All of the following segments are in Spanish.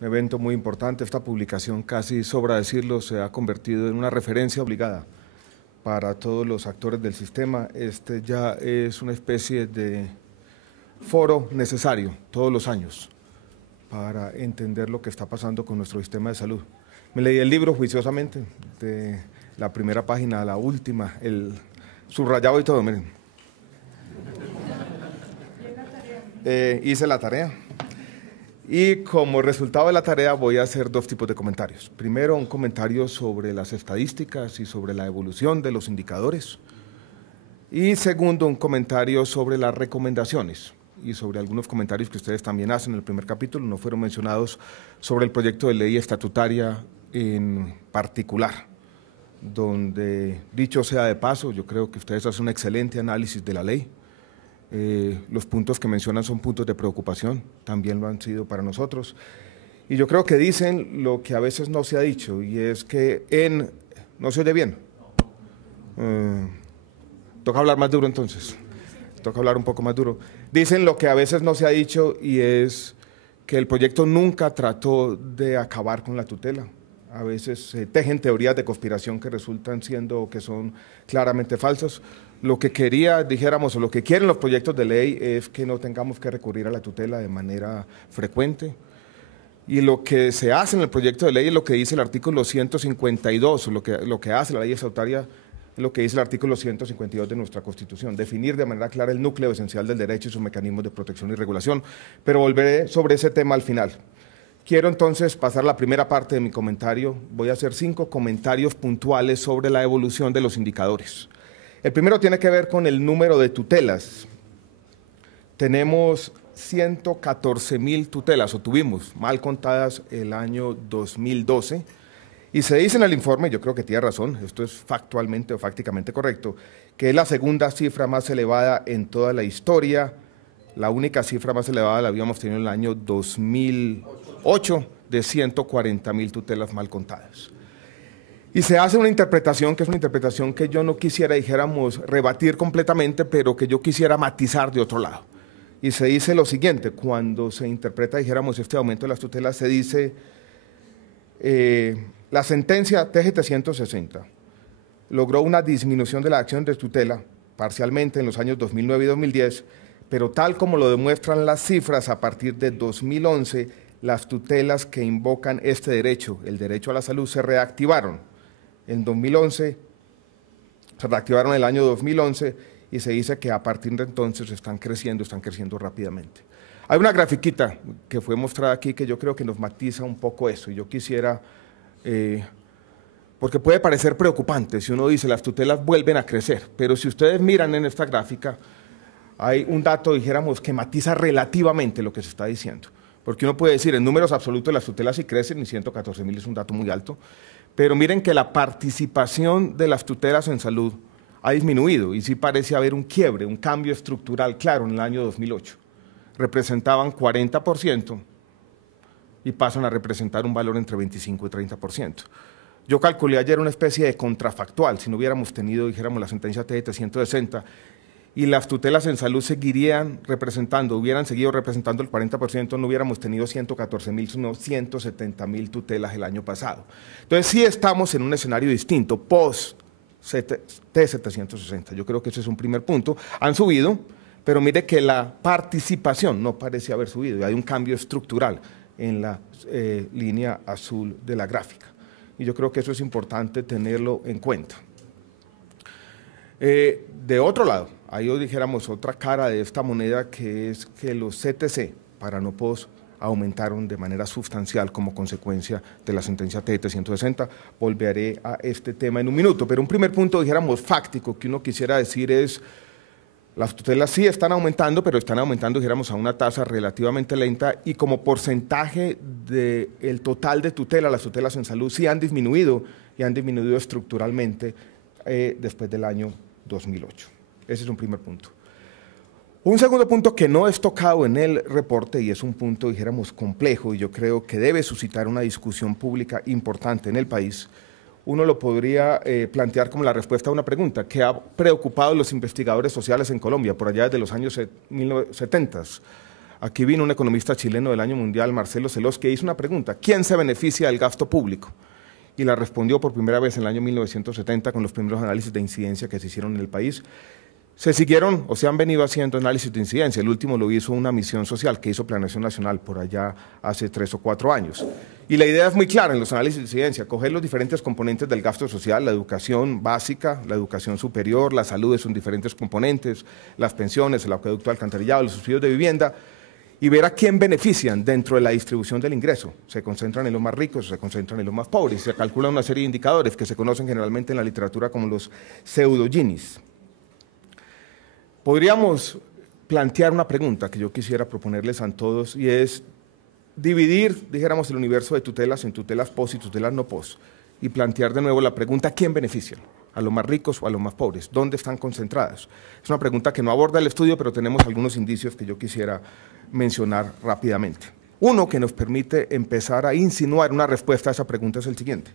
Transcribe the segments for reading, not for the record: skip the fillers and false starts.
un evento muy importante. Esta publicación, casi sobra decirlo, se ha convertido en una referencia obligada para todos los actores del sistema. Este ya es una especie de foro necesario todos los años para entender lo que está pasando con nuestro sistema de salud. Me leí el libro juiciosamente, de la primera página a la última, el subrayado y todo, miren. Hice la tarea. Y como resultado de la tarea voy a hacer dos tipos de comentarios. Primero, un comentario sobre las estadísticas y sobre la evolución de los indicadores. Y segundo, un comentario sobre las recomendaciones y sobre algunos comentarios que ustedes también hacen en el primer capítulo, no fueron mencionados, sobre el proyecto de ley estatutaria en particular, donde, dicho sea de paso, yo creo que ustedes hacen un excelente análisis de la ley. Los puntos que mencionan son puntos de preocupación, también lo han sido para nosotros. Y yo creo que dicen lo que a veces no se ha dicho, y es que ¿no se oye bien? Toca hablar más duro entonces, toca hablar un poco más duro. Dicen lo que a veces no se ha dicho, y es que el proyecto nunca trató de acabar con la tutela. A veces se tejen teorías de conspiración que resultan siendo o que son claramente falsas. Lo que quería, dijéramos, o lo que quieren los proyectos de ley es que no tengamos que recurrir a la tutela de manera frecuente. Y lo que se hace en el proyecto de ley es lo que dice el artículo 152, o lo que hace la ley estatutaria es lo que dice el artículo 152 de nuestra Constitución, definir de manera clara el núcleo esencial del derecho y sus mecanismos de protección y regulación. Pero volveré sobre ese tema al final. Quiero entonces pasar a la primera parte de mi comentario. Voy a hacer 5 comentarios puntuales sobre la evolución de los indicadores. El primero tiene que ver con el número de tutelas. Tenemos 114.000 tutelas, o tuvimos, mal contadas, el año 2012. Y se dice en el informe, yo creo que tiene razón, esto es factualmente o fácticamente correcto, que es la segunda cifra más elevada en toda la historia. La única cifra más elevada la habíamos tenido en el año 2008, de 140.000 tutelas mal contadas. Y se hace una interpretación que es una interpretación que yo no quisiera, dijéramos, rebatir completamente, pero que yo quisiera matizar de otro lado. Y se dice lo siguiente: cuando se interpreta, dijéramos, este aumento de las tutelas, se dice, la sentencia TGT 160 logró una disminución de la acción de tutela parcialmente en los años 2009 y 2010, pero tal como lo demuestran las cifras, a partir de 2011, las tutelas que invocan este derecho, el derecho a la salud, se reactivaron. En 2011, se reactivaron en el año 2011, y se dice que a partir de entonces están creciendo rápidamente. Hay una grafiquita que fue mostrada aquí que yo creo que nos matiza un poco eso, y yo quisiera, porque puede parecer preocupante si uno dice las tutelas vuelven a crecer, pero si ustedes miran en esta gráfica, hay un dato, dijéramos, que matiza relativamente lo que se está diciendo, porque uno puede decir en números absolutos las tutelas sí crecen, y 114.000 es un dato muy alto, pero miren que la participación de las tutelas en salud ha disminuido, y sí parece haber un quiebre, un cambio estructural claro en el año 2008. Representaban 40% y pasan a representar un valor entre 25 y 30%. Yo calculé ayer una especie de contrafactual, si no hubiéramos tenido, dijéramos, la sentencia TGT 160, y las tutelas en salud hubieran seguido representando el 40%, no hubiéramos tenido 114.000, sino 170.000 tutelas el año pasado. Entonces sí estamos en un escenario distinto, post T760. Yo creo que ese es un primer punto. Han subido, pero mire que la participación no parece haber subido, y hay un cambio estructural en la línea azul de la gráfica. Y yo creo que eso es importante tenerlo en cuenta. De otro lado, ahí dijéramos otra cara de esta moneda, que es que los CTC para no post aumentaron de manera sustancial como consecuencia de la sentencia TGT 160. Volveré a este tema en un minuto, pero un primer punto, dijéramos, fáctico que uno quisiera decir es: las tutelas sí están aumentando, pero están aumentando, dijéramos, a una tasa relativamente lenta, y como porcentaje del total de tutelas, las tutelas en salud sí han disminuido, y han disminuido estructuralmente después del año 2008. Ese es un primer punto. Un segundo punto que no es tocado en el reporte, y es un punto, dijéramos, complejo, y yo creo que debe suscitar una discusión pública importante en el país. Uno lo podría plantear como la respuesta a una pregunta que ha preocupado a los investigadores sociales en Colombia por allá desde los años 70. Aquí vino un economista chileno del año mundial, Marcelo Celos, que hizo una pregunta: ¿quién se beneficia del gasto público? Y la respondió por primera vez en el año 1970 con los primeros análisis de incidencia que se hicieron en el país. Se siguieron o se han venido haciendo análisis de incidencia. El último lo hizo una misión social que hizo Planeación Nacional por allá hace 3 o 4 años. Y la idea es muy clara en los análisis de incidencia: coger los diferentes componentes del gasto social, la educación básica, la educación superior, la salud de sus diferentes componentes, las pensiones, el acueducto, alcantarillado, los subsidios de vivienda, y ver a quién benefician dentro de la distribución del ingreso. Se concentran en los más ricos, se concentran en los más pobres. Se calcula una serie de indicadores que se conocen generalmente en la literatura como los pseudo-Ginis. Podríamos plantear una pregunta que yo quisiera proponerles a todos, y es dividir, dijéramos, el universo de tutelas en tutelas pos y tutelas no pos, y plantear de nuevo la pregunta: ¿quién beneficia? ¿A los más ricos o a los más pobres? ¿Dónde están concentradas? Es una pregunta que no aborda el estudio, pero tenemos algunos indicios que yo quisiera mencionar rápidamente. Uno que nos permite empezar a insinuar una respuesta a esa pregunta es el siguiente: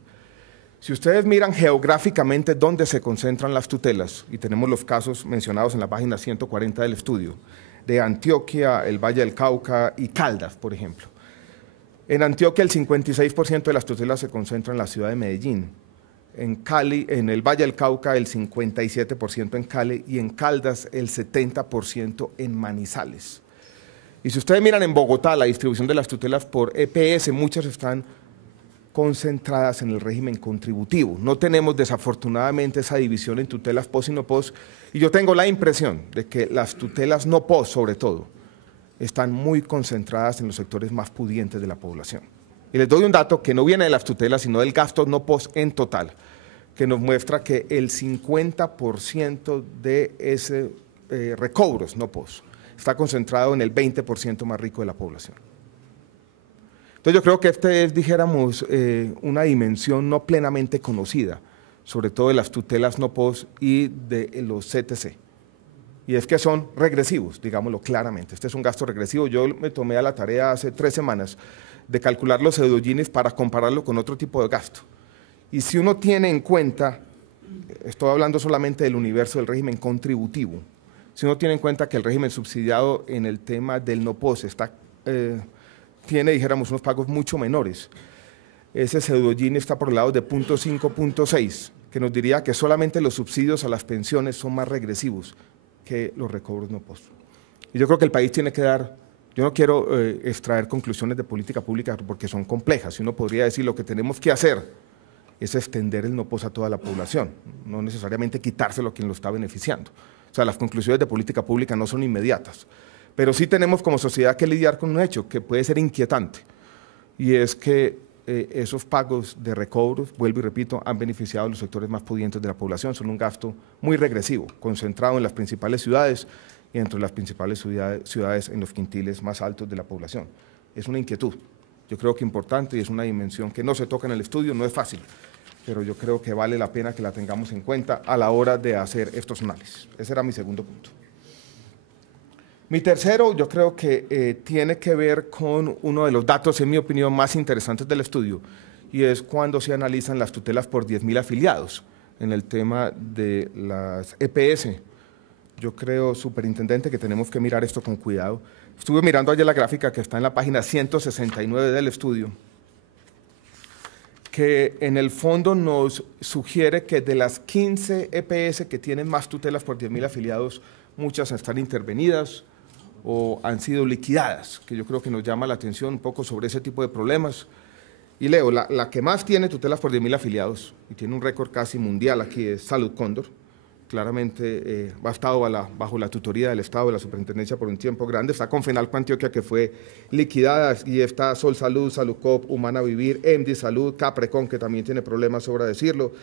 si ustedes miran geográficamente dónde se concentran las tutelas, y tenemos los casos mencionados en la página 140 del estudio, de Antioquia, el Valle del Cauca y Caldas, por ejemplo. En Antioquia el 56% de las tutelas se concentran en la ciudad de Medellín. En Cali, en el Valle del Cauca, el 57% en Cali, y en Caldas el 70% en Manizales. Y si ustedes miran en Bogotá la distribución de las tutelas por EPS, muchas están concentradas en el régimen contributivo. No tenemos desafortunadamente esa división en tutelas pos y no pos, y yo tengo la impresión de que las tutelas no pos, sobre todo, están muy concentradas en los sectores más pudientes de la población. Y les doy un dato que no viene de las tutelas, sino del gasto no pos en total, que nos muestra que el 50% de ese recobros no pos está concentrado en el 20% más rico de la población. Entonces yo creo que este es, dijéramos, una dimensión no plenamente conocida, sobre todo de las tutelas no pos y de los CTC. Y es que son regresivos, digámoslo claramente. Este es un gasto regresivo. Yo me tomé a la tarea hace 3 semanas de calcular los pseudo-Ginis para compararlo con otro tipo de gasto. Y si uno tiene en cuenta, estoy hablando solamente del universo del régimen contributivo, si uno tiene en cuenta que el régimen subsidiado en el tema del no pos tiene, dijéramos, unos pagos mucho menores, ese pseudo-Gini está por el lado de 0.5, 0.6, que nos diría que solamente los subsidios a las pensiones son más regresivos que los recobros no pos. Y yo creo que el país tiene que dar, yo no quiero extraer conclusiones de política pública porque son complejas, y uno podría decir lo que tenemos que hacer es extender el no pos a toda la población, no necesariamente quitárselo a quien lo está beneficiando. O sea, las conclusiones de política pública no son inmediatas, pero sí tenemos como sociedad que lidiar con un hecho que puede ser inquietante, y es que esos pagos de recobros, vuelvo y repito, han beneficiado a los sectores más pudientes de la población. Son un gasto muy regresivo, concentrado en las principales ciudades y dentro de las principales ciudades en los quintiles más altos de la población. Es una inquietud, yo creo que importante, y es una dimensión que no se toca en el estudio, no es fácil, pero yo creo que vale la pena que la tengamos en cuenta a la hora de hacer estos análisis. Ese era mi segundo punto. Mi tercero, yo creo que tiene que ver con uno de los datos, en mi opinión, más interesantes del estudio, y es cuando se analizan las tutelas por 10.000 afiliados en el tema de las EPS. Yo creo, superintendente, que tenemos que mirar esto con cuidado. Estuve mirando ayer la gráfica que está en la página 169 del estudio, que en el fondo nos sugiere que de las 15 EPS que tienen más tutelas por 10.000 afiliados, muchas están intervenidas o han sido liquidadas, que yo creo que nos llama la atención un poco sobre ese tipo de problemas. Y leo, la que más tiene tutelas por 10.000 afiliados, y tiene un récord casi mundial aquí, es Salud Cóndor. Claramente ha estado bajo la tutoría del Estado, de la Superintendencia por un tiempo grande. Está Confenalco Antioquia, que fue liquidada, y está Sol Salud, Saludcop, Humana Vivir, EMDI Salud, Caprecon, que también tiene problemas, sobra decirlo,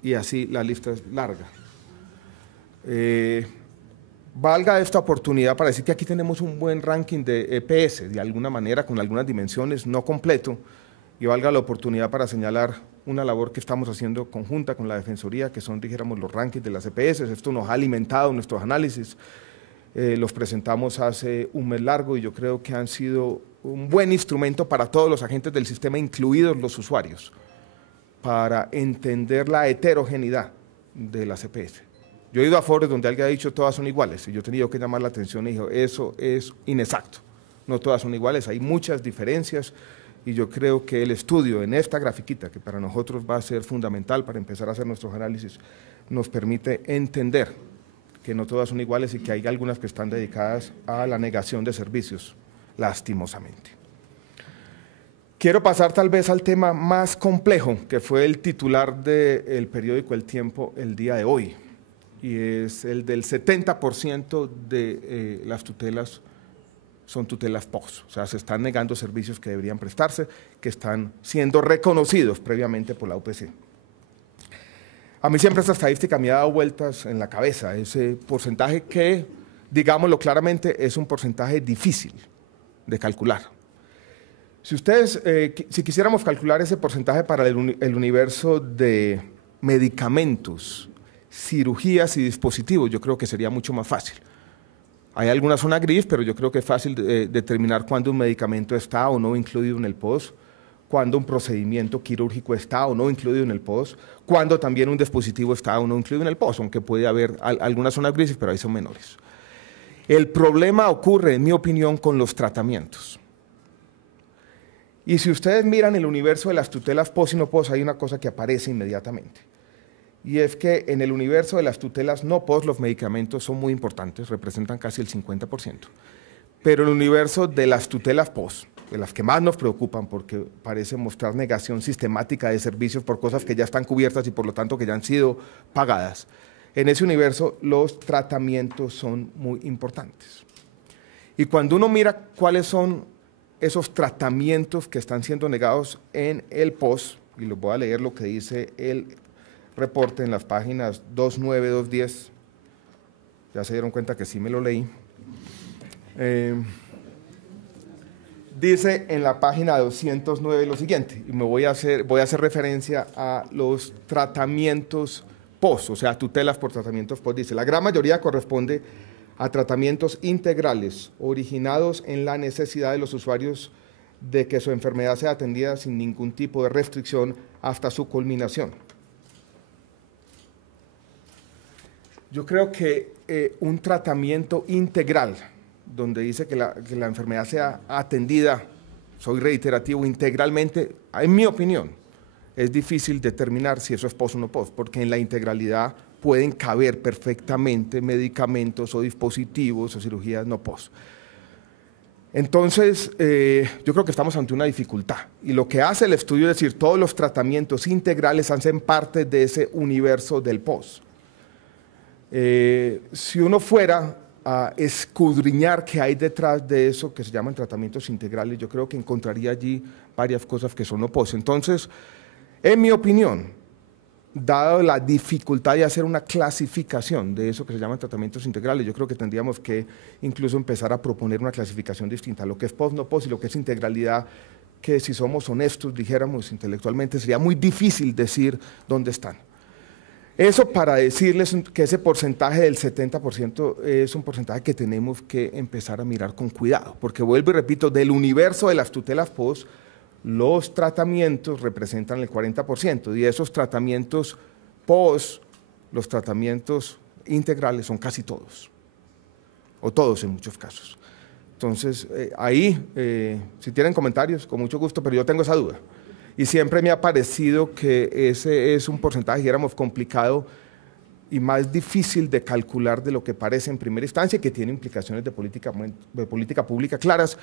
y así la lista es larga. Valga esta oportunidad para decir que aquí tenemos un buen ranking de EPS, de alguna manera, con algunas dimensiones, no completo, y valga la oportunidad para señalar una labor que estamos haciendo conjunta con la Defensoría, que son, dijéramos, los rankings de las EPS. Esto nos ha alimentado nuestros análisis, los presentamos hace un mes largo, y yo creo que han sido un buen instrumento para todos los agentes del sistema, incluidos los usuarios, para entender la heterogeneidad de las EPS. Yo he ido a foros donde alguien ha dicho todas son iguales, y yo he tenido que llamar la atención y digo, eso es inexacto. no todas son iguales, hay muchas diferencias y yo creo que el estudio en esta grafiquita, que para nosotros va a ser fundamental para empezar a hacer nuestros análisis, nos permite entender que no todas son iguales y que hay algunas que están dedicadas a la negación de servicios, lastimosamente. Quiero pasar tal vez al tema más complejo, que fue el titular del periódico El Tiempo el día de hoy, y es el del 70% de las tutelas son tutelas POS, o sea, se están negando servicios que deberían prestarse, que están siendo reconocidos previamente por la UPC. A mí siempre esta estadística me ha dado vueltas en la cabeza, ese porcentaje que, digámoslo claramente, es un porcentaje difícil de calcular. Si quisiéramos calcular ese porcentaje para el universo de medicamentos, cirugías y dispositivos, yo creo que sería mucho más fácil. Hay alguna zona gris, pero yo creo que es fácil determinar cuándo un medicamento está o no incluido en el POS, cuándo un procedimiento quirúrgico está o no incluido en el POS, cuándo también un dispositivo está o no incluido en el POS, aunque puede haber algunas zonas grises, pero ahí son menores. El problema ocurre, en mi opinión, con los tratamientos. Y si ustedes miran el universo de las tutelas POS y no POS, hay una cosa que aparece inmediatamente. Y es que en el universo de las tutelas no POS los medicamentos son muy importantes, representan casi el 50%. Pero en el universo de las tutelas POS, de las que más nos preocupan porque parece mostrar negación sistemática de servicios por cosas que ya están cubiertas y por lo tanto que ya han sido pagadas, en ese universo los tratamientos son muy importantes. Y cuando uno mira cuáles son esos tratamientos que están siendo negados en el POS, y les voy a leer lo que dice el reporte en las páginas 2.9, 2.10, ya se dieron cuenta que sí me lo leí, dice en la página 209 lo siguiente, y voy a hacer referencia a los tratamientos POS, o sea, tutelas por tratamientos POS, dice, la gran mayoría corresponde a tratamientos integrales originados en la necesidad de los usuarios de que su enfermedad sea atendida sin ningún tipo de restricción hasta su culminación. Yo creo que un tratamiento integral, donde dice que la enfermedad sea atendida, soy reiterativo, integralmente, en mi opinión, es difícil determinar si eso es POS o no POS, porque en la integralidad pueden caber perfectamente medicamentos o dispositivos o cirugías no POS. Entonces, yo creo que estamos ante una dificultad. Y lo que hace el estudio es decir, todos los tratamientos integrales hacen parte de ese universo del POS. Si uno fuera a escudriñar qué hay detrás de eso que se llaman tratamientos integrales, yo creo que encontraría allí varias cosas que son no POS. Entonces, en mi opinión, dado la dificultad de hacer una clasificación de eso que se llaman tratamientos integrales, yo creo que tendríamos que incluso empezar a proponer una clasificación distinta, lo que es POS, no POS y lo que es integralidad, que si somos honestos, dijéramos intelectualmente, sería muy difícil decir dónde están. Eso para decirles que ese porcentaje del 70% es un porcentaje que tenemos que empezar a mirar con cuidado, porque vuelvo y repito, del universo de las tutelas POS, los tratamientos representan el 40% y de esos tratamientos POS, los tratamientos integrales son casi todos, o todos en muchos casos. Entonces, si tienen comentarios, con mucho gusto, pero yo tengo esa duda. Y siempre me ha parecido que ese es un porcentaje, dijéramos, complicado y más difícil de calcular de lo que parece en primera instancia, que tiene implicaciones de política pública claras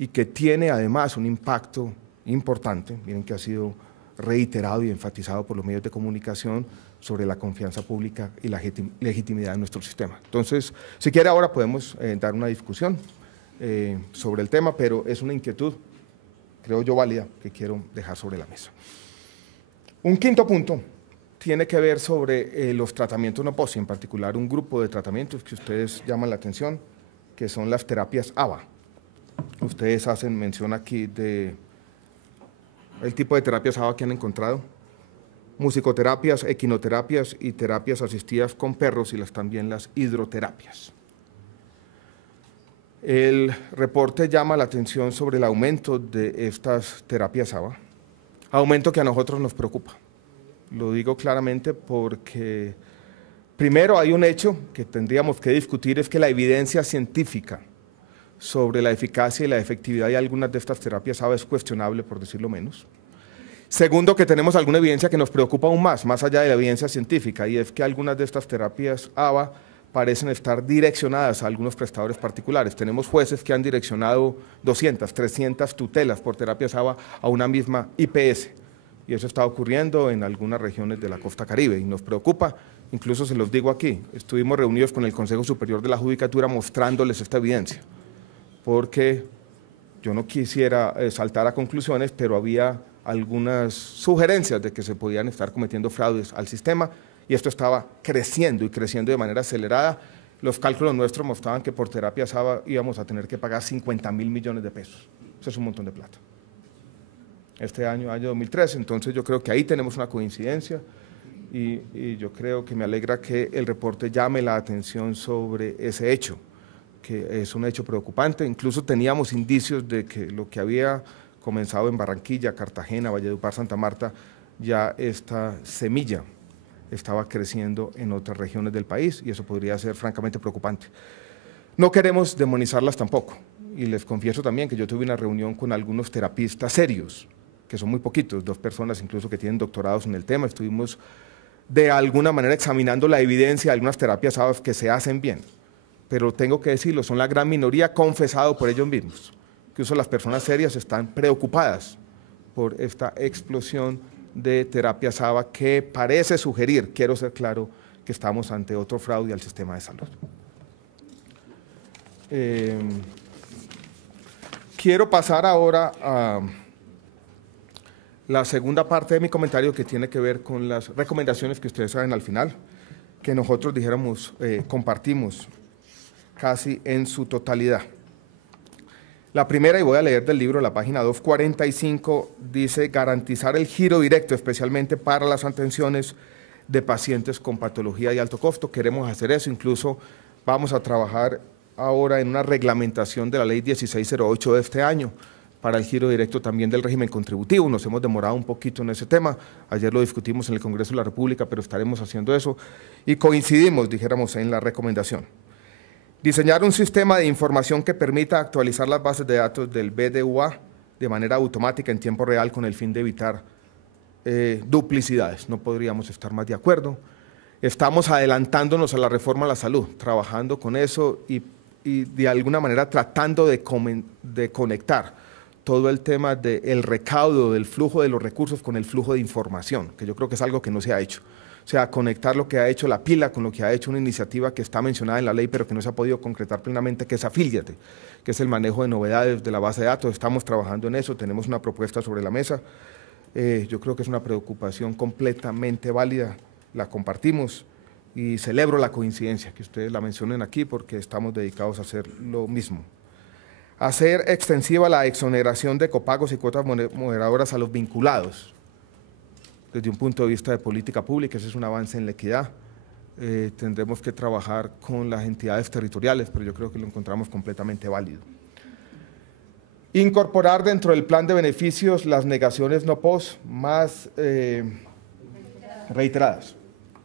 y que tiene además un impacto importante, miren que ha sido reiterado y enfatizado por los medios de comunicación sobre la confianza pública y la legitimidad de nuestro sistema. Entonces, si quiere ahora podemos dar una discusión sobre el tema, pero es una inquietud, creo yo, válida, que quiero dejar sobre la mesa. Un quinto punto tiene que ver sobre los tratamientos no POS, en particular un grupo de tratamientos que ustedes llaman la atención, que son las terapias ABA. Ustedes hacen mención aquí de el tipo de terapias ABA que han encontrado, musicoterapias, equinoterapias y terapias asistidas con perros y también las hidroterapias. El reporte llama la atención sobre el aumento de estas terapias ABA, aumento que a nosotros nos preocupa. Lo digo claramente porque, primero, hay un hecho que tendríamos que discutir, es que la evidencia científica sobre la eficacia y la efectividad de algunas de estas terapias ABA es cuestionable, por decirlo menos. Segundo, que tenemos alguna evidencia que nos preocupa aún más allá de la evidencia científica, y es que algunas de estas terapias ABA parecen estar direccionadas a algunos prestadores particulares. Tenemos jueces que han direccionado 200, 300 tutelas por terapias ABA a una misma IPS, y eso está ocurriendo en algunas regiones de la costa Caribe, y nos preocupa. Incluso se los digo aquí, estuvimos reunidos con el Consejo Superior de la Judicatura mostrándoles esta evidencia, porque yo no quisiera saltar a conclusiones, pero había algunas sugerencias de que se podían estar cometiendo fraudes al sistema, y esto estaba creciendo y creciendo de manera acelerada. Los cálculos nuestros mostraban que por terapia ABA íbamos a tener que pagar 50.000 millones de pesos. Eso es un montón de plata. Este año 2013, entonces yo creo que ahí tenemos una coincidencia, y yo creo que me alegra que el reporte llame la atención sobre ese hecho, que es un hecho preocupante. Incluso teníamos indicios de que lo que había comenzado en Barranquilla, Cartagena, Valledupar, Santa Marta, ya esta semilla estaba creciendo en otras regiones del país, y eso podría ser francamente preocupante. No queremos demonizarlas tampoco, y les confieso también que yo tuve una reunión con algunos terapistas serios, que son muy poquitos, 2 personas incluso que tienen doctorados en el tema. Estuvimos de alguna manera examinando la evidencia de algunas terapias ABA que se hacen bien, pero tengo que decirlo, son la gran minoría, confesado por ellos mismos. Incluso las personas serias están preocupadas por esta explosión de terapias ABA que parece sugerir, quiero ser claro, que estamos ante otro fraude al sistema de salud. Quiero pasar ahora a la segunda parte de mi comentario, que tiene que ver con las recomendaciones que ustedes saben al final, que nosotros dijéramos, compartimos casi en su totalidad. La primera, y voy a leer del libro, la página 245, dice: garantizar el giro directo, especialmente para las atenciones de pacientes con patología de alto costo. Queremos hacer eso, incluso vamos a trabajar ahora en una reglamentación de la ley 1608 de este año, para el giro directo también del régimen contributivo. Nos hemos demorado un poquito en ese tema, ayer lo discutimos en el Congreso de la República, pero estaremos haciendo eso, y coincidimos, dijéramos, en la recomendación. Diseñar un sistema de información que permita actualizar las bases de datos del BDUA de manera automática en tiempo real, con el fin de evitar duplicidades. No podríamos estar más de acuerdo. Estamos adelantándonos a la reforma a la salud, trabajando con eso y de alguna manera tratando de conectar todo el tema del recaudo, del flujo de los recursos con el flujo de información, que yo creo que es algo que no se ha hecho. O sea, conectar lo que ha hecho la pila con lo que ha hecho una iniciativa que está mencionada en la ley, pero que no se ha podido concretar plenamente, que es Afíliate, que es el manejo de novedades de la base de datos. Estamos trabajando en eso, tenemos una propuesta sobre la mesa. Yo creo que es una preocupación completamente válida, la compartimos, y celebro la coincidencia que ustedes la mencionen aquí, porque estamos dedicados a hacer lo mismo. Hacer extensiva la exoneración de copagos y cuotas moderadoras a los vinculados, desde un punto de vista de política pública. Ese es un avance en la equidad. Tendremos que trabajar con las entidades territoriales, pero yo creo que lo encontramos completamente válido. Incorporar dentro del plan de beneficios las negaciones no pos más reiteradas.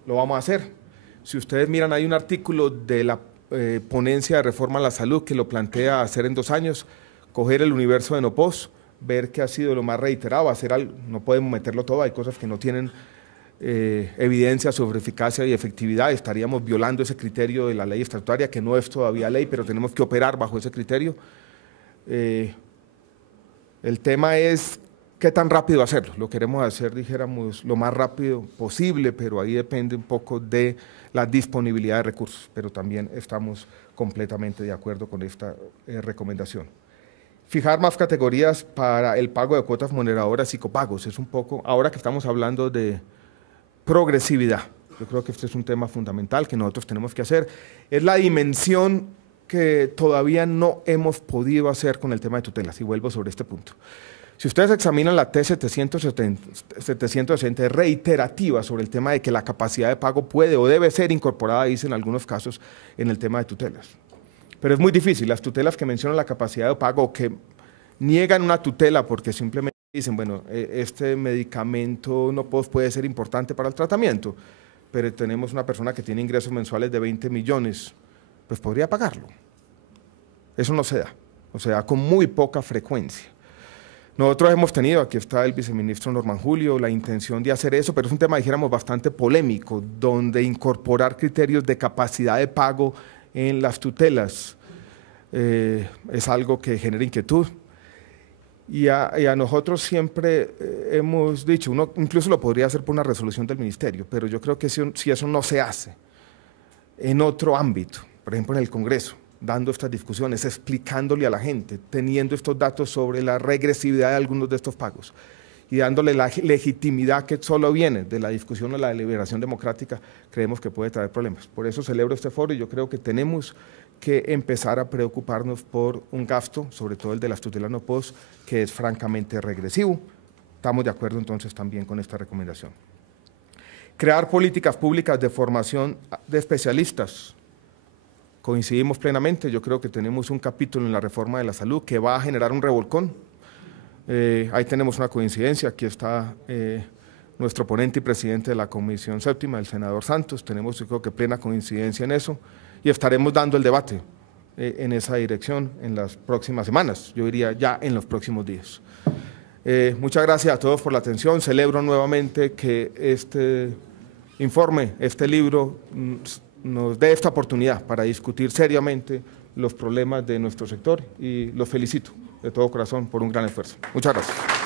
Lo vamos a hacer. Si ustedes miran, hay un artículo de la ponencia de reforma a la salud que lo plantea hacer en 2 años, coger el universo de no pos, ver qué ha sido lo más reiterado, hacer algo. No podemos meterlo todo, hay cosas que no tienen evidencia sobre eficacia y efectividad. Estaríamos violando ese criterio de la ley estatutaria, que no es todavía ley, pero tenemos que operar bajo ese criterio. El tema es qué tan rápido hacerlo. Lo queremos hacer, dijéramos, lo más rápido posible, pero ahí depende un poco de la disponibilidad de recursos, pero también estamos completamente de acuerdo con esta recomendación. Fijar más categorías para el pago de cuotas moderadoras y copagos. Es un poco, ahora que estamos hablando de progresividad, yo creo que este es un tema fundamental que nosotros tenemos que hacer. Es la dimensión que todavía no hemos podido hacer con el tema de tutelas, y vuelvo sobre este punto. Si ustedes examinan la T760 reiterativa sobre el tema de que la capacidad de pago puede o debe ser incorporada, dice en algunos casos, en el tema de tutelas. Pero es muy difícil. Las tutelas que mencionan la capacidad de pago, o que niegan una tutela porque simplemente dicen, bueno, este medicamento no puede ser importante para el tratamiento, pero tenemos una persona que tiene ingresos mensuales de 20 millones, pues podría pagarlo. Eso no se da. o sea, con muy poca frecuencia. Nosotros hemos tenido, aquí está el viceministro Norman Julio, la intención de hacer eso, pero es un tema, dijéramos, bastante polémico, donde incorporar criterios de capacidad de pago en las tutelas es algo que genera inquietud. Y a nosotros siempre hemos dicho, uno incluso lo podría hacer por una resolución del ministerio, pero yo creo que si eso no se hace en otro ámbito, por ejemplo en el Congreso, dando estas discusiones, explicándole a la gente, teniendo estos datos sobre la regresividad de algunos de estos pagos y dándole la legitimidad que solo viene de la discusión o la deliberación democrática, creemos que puede traer problemas. Por eso celebro este foro y yo creo que tenemos que empezar a preocuparnos por un gasto, sobre todo el de las tutelas no POS, que es francamente regresivo. Estamos de acuerdo entonces también con esta recomendación. Crear políticas públicas de formación de especialistas. Coincidimos plenamente, yo creo que tenemos un capítulo en la reforma de la salud que va a generar un revolcón. Ahí tenemos una coincidencia, aquí está nuestro ponente y presidente de la Comisión Séptima, el senador Santos, tenemos yo creo que plena coincidencia en eso y estaremos dando el debate en esa dirección en las próximas semanas, yo diría ya en los próximos días. Muchas gracias a todos por la atención, celebro nuevamente que este informe, este libro nos dé esta oportunidad para discutir seriamente los problemas de nuestro sector y los felicito de todo corazón por un gran esfuerzo. Muchas gracias.